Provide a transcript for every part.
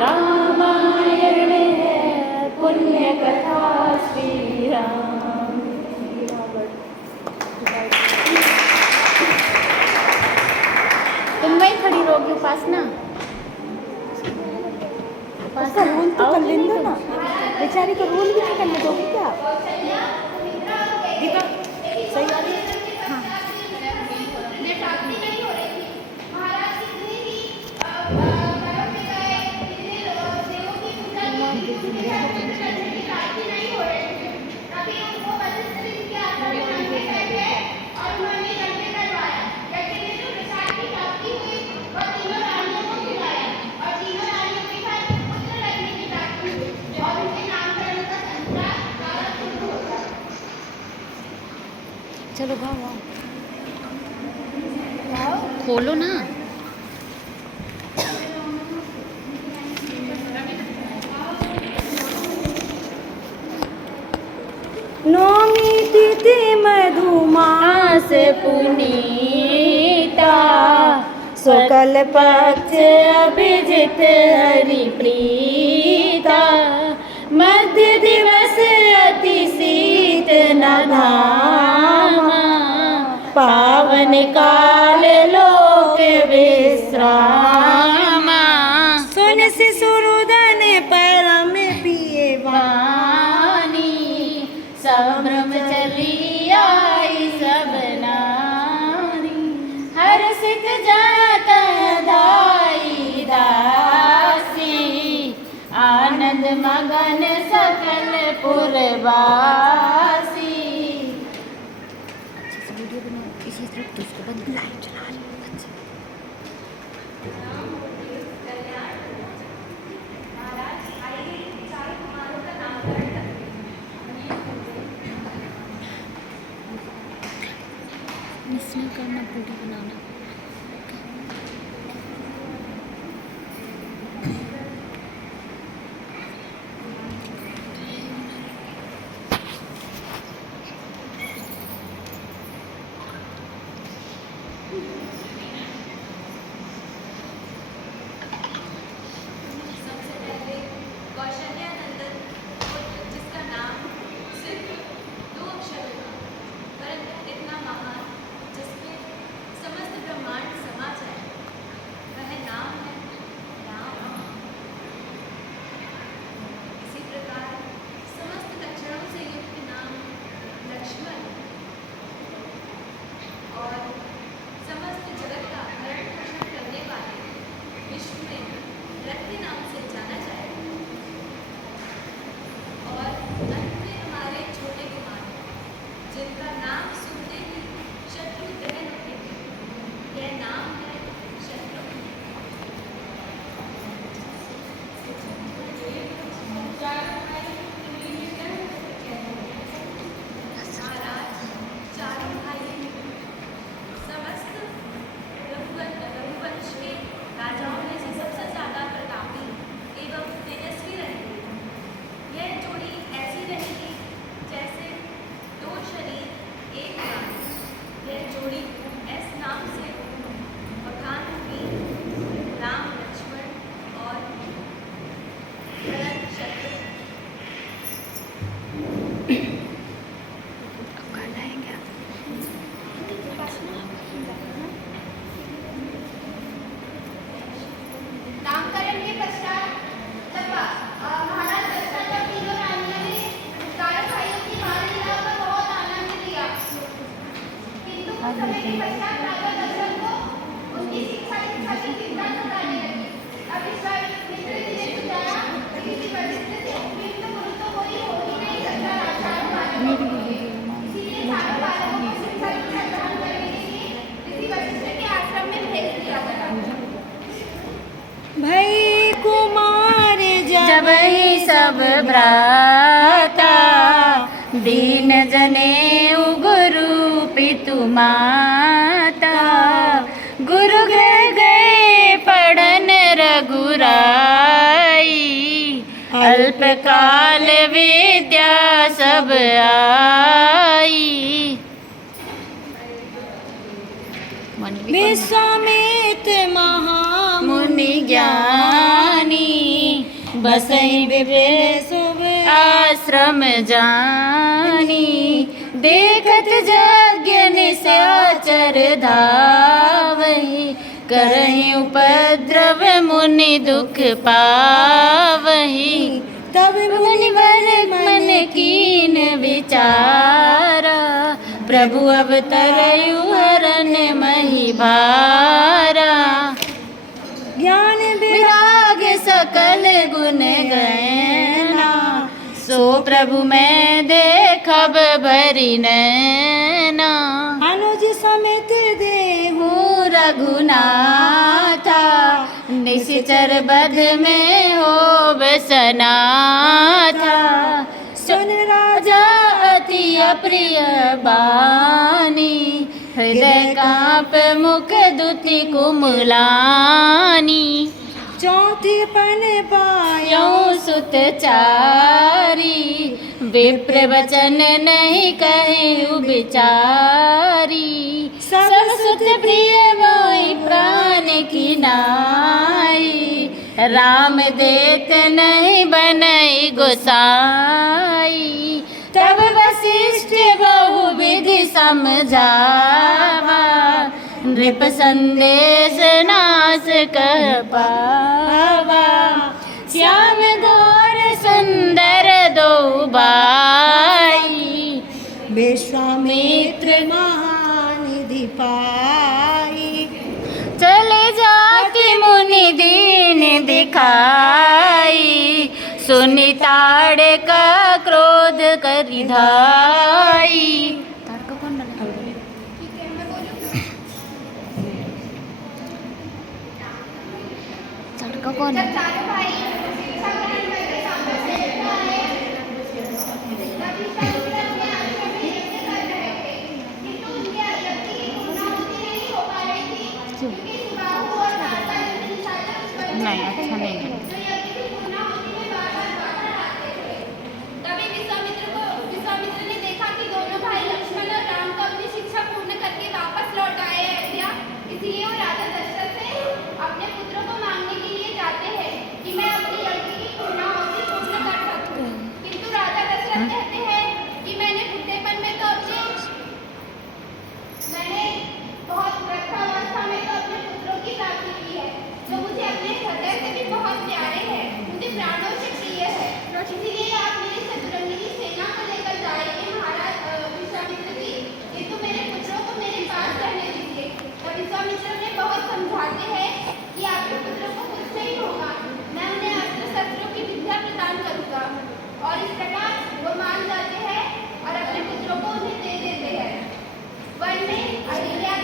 रामायण है पुण्य कथा श्री राम। तुम वहीं खड़ी रहोगी उपासना? उसका रोल तो कर लेने दो ना, बेचारी का रोल भी नहीं करने दोगे क्या? गीता सही आ रही है? हाँ। चलो भाव खोलो ना। नौमी तिथि मधुमास पुनीता शुक्ल पक्ष अभिजित हरिप्रीता मध्य दिवस अति शीत न धामा पावन काल लोक विश्रामा सुन शिशुरुदन परम पिए वाणी संभ्रम चली आई सब नारी हर्षित जात दाई दासी आनंद मगन सकल पुरवासी। वीडियो बनाओ इसी तरफ, तो उसको बंद लाइट चला रही है। मिस नहीं करना, वीडियो बनाना। भई कुमार जब ही सब भ्राता दीन जनेऊ गुरु पितु माता गुरु गृह गए पढ़न रघुराई अल्पकाल विद्या सब आई। विश्वामित्र महामुनि मुनि ज्ञानी बसई विपिन शुभ आश्रम जानी, देखत यज्ञ निशाचर धावहि, करहि उपद्रव मुनि दुख पावहि। तब मुनिवर मन कीन विचारा, प्रभु अवतरयु हरन मही भारा। ज्ञान विराग सकल गुण गैना, सो प्रभु मैं देखब भरी नैना। अनुज समेत देहु रघुनाथा, निश्चर बध में हो बसनाथा। सुन राजा अति अप्रिय बानी, हृदय काप मुख दुति कुमलानी। चौथी पन पायो सुत चारी, विप्र वचन नहीं कहे बिचारी। सब सुत प्रिय मोहि प्राण की नाई, राम देत नहीं बनई गोसाई। तब वशिष्ठ बहु विधि समझावा, नृप संदेश नास कह पावा। श्याम गौर सुंदर दो बाई, विश्वामित्र महानिधि पाई। चले जाके मुनि दीन दिखाई, सुनि ताड़ का क्रोध करि धाई। तड़का कौन है? नहीं, अच्छा नहीं है। तभी विश्वामित्र ने देखा कि दोनों भाई लक्ष्मण और राम को अपनी शिक्षा पूर्ण करके वापस लौट आए अयोध्या। इसलिए वो राजा दशरथ से अपने पुत्रों को मांगने के लिए जाते हैं कि मैं अपनी लड़की की पूर्णाहुति पूर्ण कर सकूं। किंतु राजा दशरथ कहते हैं कि मैंने बुढ़ेपन में तो मैंने बहुत वृद्धावस्था में तो अपने पुत्रों की प्राप्ति की है, जो मुझे अपने हृदय से भी बहुत प्यारे हैं, मुझे प्राणों से प्रिय है। इसलिए आप मेरी चतुरंगी सेना को लेकर जाइए महाराज विश्वामित्र जी, किंतु मेरे पुत्रों को मेरे पास रहने दीजिए। और विश्वामित्र ने बहुत समझाते हैं कि आपके पुत्रों को कुछ नहीं होगा, मैं उन्हें अस्त्र शस्त्रों की विद्या प्रदान करूंगा। और इस प्रकार वो मान जाते हैं और अपने पुत्रों को उन्हें दे देते हैं। वन में अहिल्या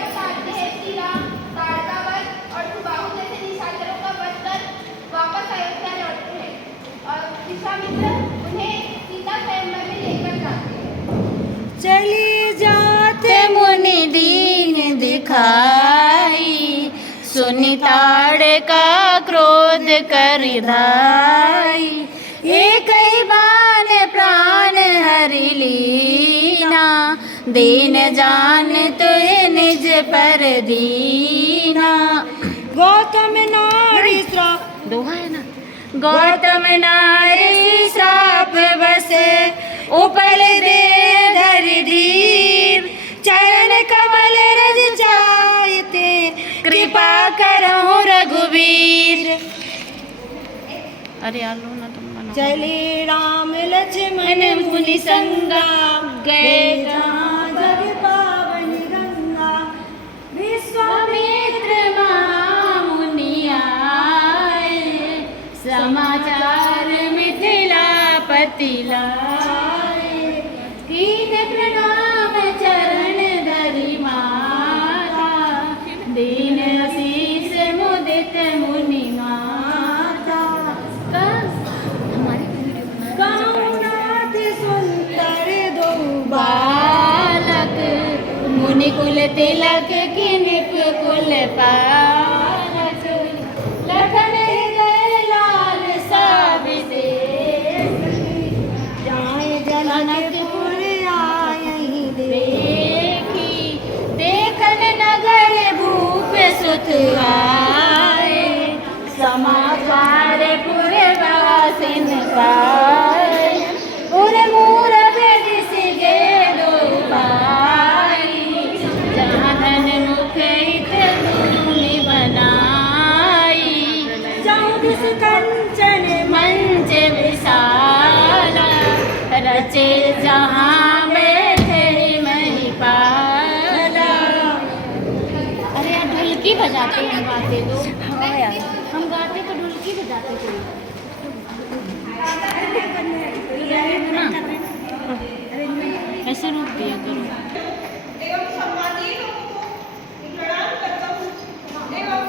को काटते हैं श्री राम, ताड़का वध और सुबाहु जैसे निशाचरों का वध कर वापस अयोध्या लौटते हैं और विश्वामित्र उन्हें सीता स्वयंवर में लेकर जाते हैं। चली जाते मुनि दीन दिखाई, सुनि ताड़ का क्रोध करि धाई। एक ही बाण प्राण हरि लीना, दीन जान तुय निज पर दीना। गौतम नारी श्राप दोहा है ना। गौतम नारी श्राप बसे, उपल दे धरि धीर। चरण कमल रज जायते, कृपा करहु रघुवीर। अरे यार लो ना तुम मना। चले राम लक्ष्मण मुनि संगा, गए जहाँ जग पावन गंगा। विश्वामित्र महामुनि आए, समाचार मिथिलापति लाए। कीन प्रणाम चरण धरि माता, दीन आशीष मुदित मुनि माता। गौनाथ सुंदर दो बालक, मुनि कुल तिलक किनिप कुल पालक। लखन हृदय लाल साबिते, जाए जनकपुर आयहि देखी। देखन नगर भूप सुत आए, समाचार पुर पाई पूरे मूर दिस गे दो पाई जहाँ धन मुख इत भूमि बनाई जाऊं दिस कंचन मंच विशाला रचे जहाँ में तेरी महिपाला। अरे यार ढोलकी बजाते हम गाते तो हाँ यार हम गाते तो ढोलकी बजाते थे ऐसे रोक दिया करो। एवं सम्मानीय लोगों को प्रणाम करता हूँ एवं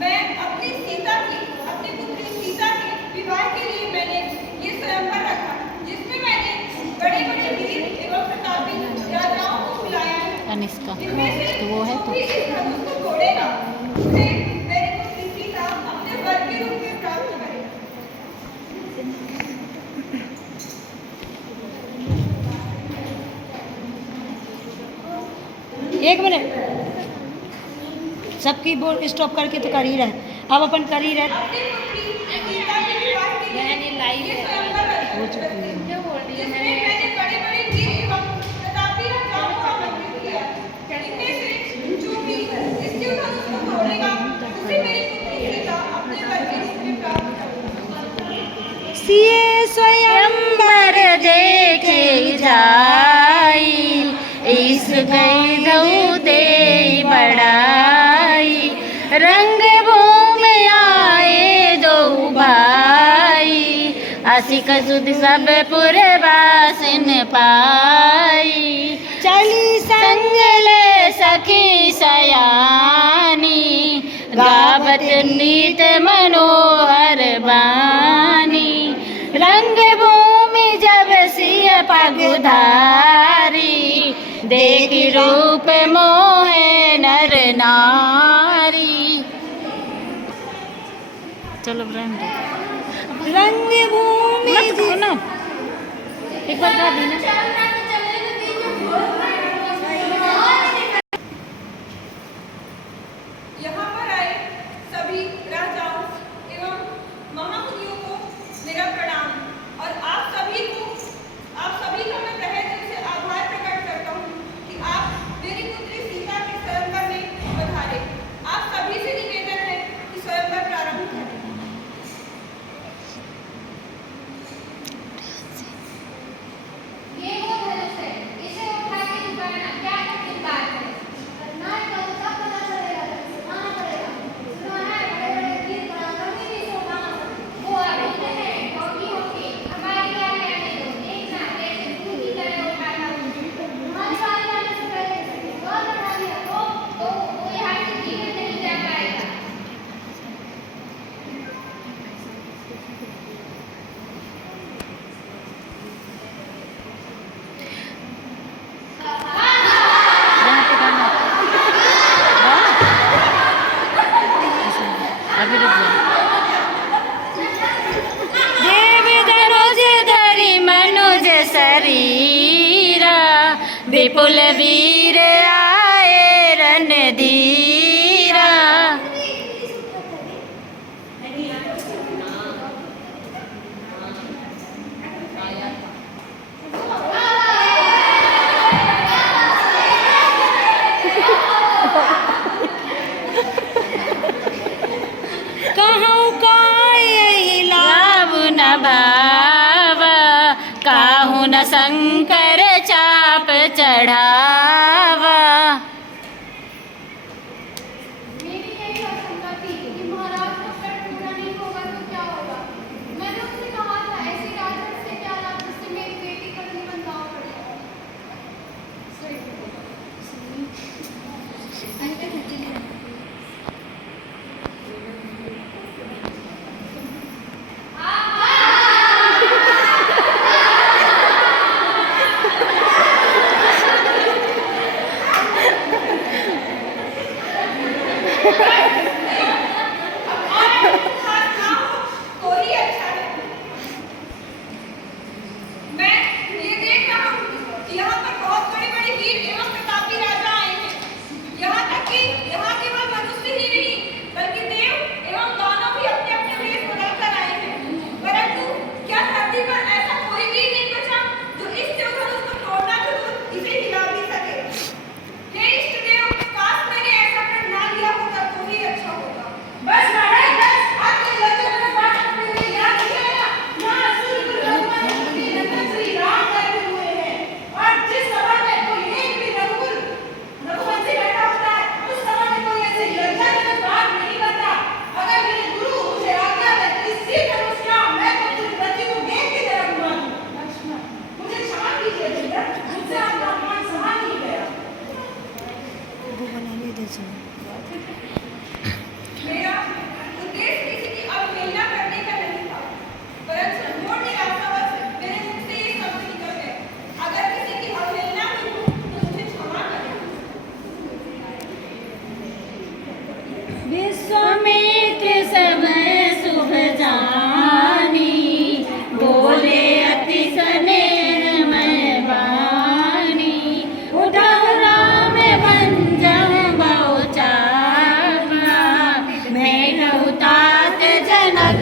मैं अपनी पुत्री सीता के विवाह के लिए मैंने ये स्वयंवर रखा जिसमें मैंने बड़े बड़े वीर एवं प्रतापी राजाओं को बुलाया है। कनिष्का इनमें से तो वो है जो तो भी इस धनुष को तोड़ेगा उसे मेरी पुत्री सीता अपने वर के रूप में प्राप्त करेगी। एक मिनट सबकी बोल स्टॉप करके तो कर ही रहे अब अपन कर ही रहे अपनी पुत्री सीता के विवाह के लिए ये स्वयंवर रखा जिसमें मैंने बड़े बड़े वीर एवं प्रतापी राजाओं को आमंत्रित किया। इनमें से जो भी इस धनुष को तोड़ेगा उसे मेरी पुत्री सीता अपने वर के रूप में प्राप्त करेगी। सिए स्वयंवर देखे जाई इस गई दऊ दे बड़ाई रंग भूमि आए दो भाई असिक सुध सब पुरवासिन पाई चली संग ले सखी सयानी गावत नीत मनोहर बानी रंग भूमि जब सिय पगुधारी देख रूप मोहे नर नारी। चलो रंग रंग भूमि ना एक बार गा दी ना। यहाँ पर आए सभी राजाओं एवं महामुनियों को मेरा प्रणाम और आप सभी का मैं तहे दिल से आभार प्रकट करता हूँ कि आप मेरी पुत्री सीता के स्वयंवर में पधारे। आप सभी से निवेदन है कि स्वयंवर प्रारंभ करें। ये वो धनुष है, इसे उठा के दिखाना क्या कठिन बात है। ना कल का पता चलेगा, सुनाना पड़ेगा। सुना है बड़े बड़े वीर पराक्रमी भी इसे उठाना पड़ेगा। वो अभिन्न है, होगी हमारी बात कहने दो। एक साथ जैसे दूध की तरह उठाना होगा। हमारी बात आने से पहले बहुत बढ़ा दिया तो वो यहाँ से जीवन नहीं जा पाएगा। अभी रुक जाओ। देव धनुज धरि मनुज शरीरा विपुल वीर आए रणधीरा कहूँ का यही लाभ न भावा काहू न शंकर चाप चढ़ावा।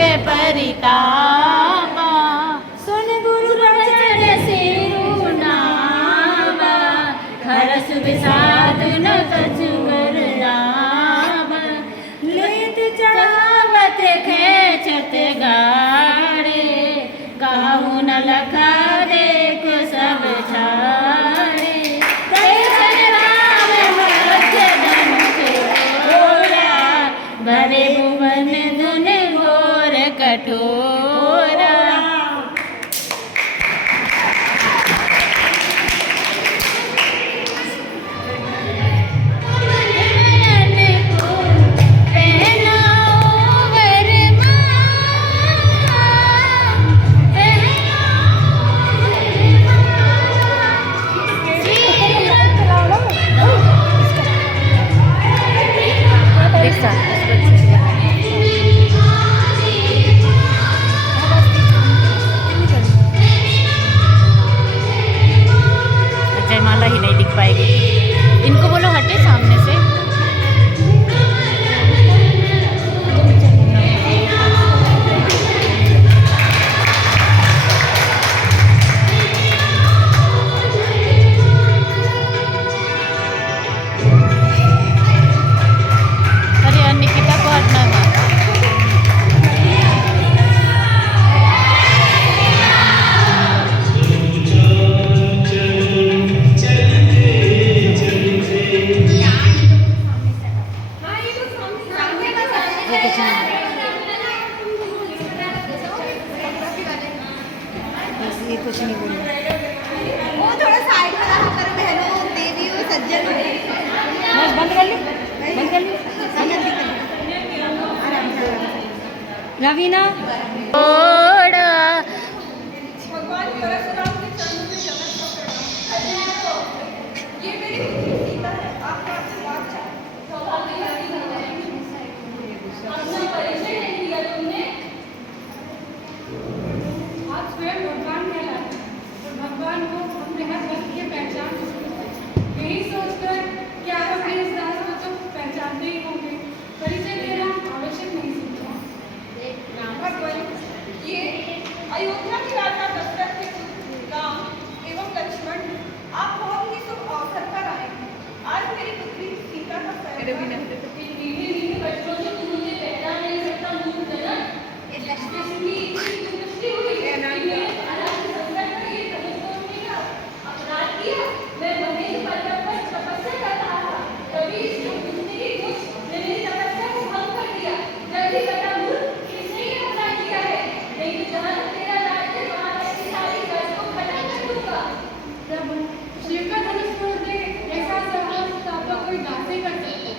के परितापा सुन गुरु वचन सिरु नावा हरस विषाद न कछु गरावा लेत चावत खेचत गाड़े काहू न लखा देख सब छाड़े कैसन राम मध्य धनुष घोरा भरे भुवन धुन घोर कठोरा जयमाला ही नहीं दिख पाएगी इनको बोलो हटे सामने से अरे निकिता को हटना था ये कुछ नहीं बोल वो थोड़ा साइड में रहा करो बहनों, देवी और सज्जन हो। बस बंद कर ली बंद कर ली रवीना ओड़ा भगवान परशुराम के चरणों में नमस्कार करता हूं। ये मेरी पुत्री सीता है, आपका आशीर्वाद चाहती हूं। अपना परिचय नहीं दिया तुमने। आप स्वयं भगवान कहलाते हैं, तो भगवान को अपने हर भक्त की पहचान यही सोचकर कि आप अपने इस दास को तो पहचानते ही होंगे, परिचय देना आवश्यक नहीं समझा। भगवान, ये अयोध्या के राजा दशरथ के पुत्र राम एवं लक्ष्मण, आप बहुत ही शुभ अवसर पर आए हैं। आज मेरी पुत्री सीता का बच्चों से तुमने पहला नहीं सकता मुंह देना शिव का धनुष तोड़ दे ऐसा साहस तो आपका कोई दास ही कर सकता है।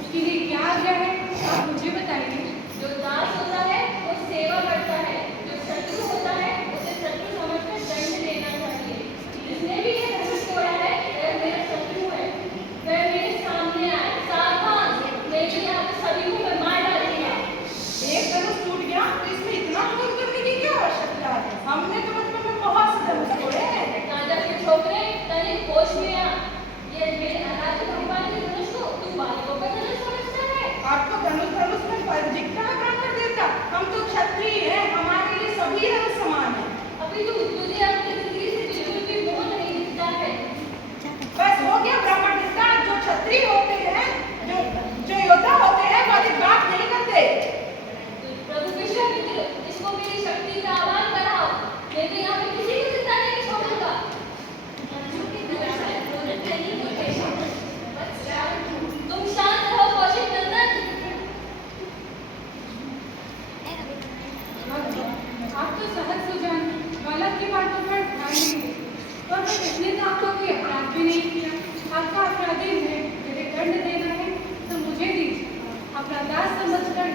उसके लिए क्या आज्ञा है आप मुझे बताइए। जो दास होता है वो सेवा करता है, जो शत्रु होता है उसे शत्रु समझकर दंड देना चाहिए। जिसने भी ये धनुष तोड़ा है वह मेरा शत्रु है, वह मेरे सामने आए। सावधान, मैं भी आप सभी को मैं मार डालूंगा। एक धनुष टूट गया तो इसमें इतना क्रोध करने की क्या आवश्यकता है? हमने तो बचपन में बहुत से धनुष तोड़े हैं। राजा के छोकरे तनिक होश में आ। ये मेरे अनाथ भगवान के धनुष को तू बालकों का धनुष समझता है? आपको धनुष धनुष में फर्क दिखता है ब्राह्मण देवता? हम तो क्षत्रिय हैं, हमारे लिए सभी रंग समान हैं। अभी तो तुझे अपनी जिंदगी से बिल्कुल भी मोह नहीं दिखता है। बस हो गया ब्राह्मण देवता, जो क्षत्रिय होते हैं, जो योद्धा होते हैं, वो अधिक बात नहीं करते। प्रभु विश्वामित्र, इसको मेरी शक्ति का आह्वान कराओ, मैं तो यहाँ पे किसी को जिंदा नहीं छोड़ूंगा। तुम शांत रहो कौशिक नंदन। आप तो सहज सुजान बालक की बातों पर ध्यान नहीं देते, और मैं इसने तो आपका कोई अपराध भी नहीं किया। आपका अपराधी है, यदि दंड देना है तो मुझे दीजिए। अपना दास समझकर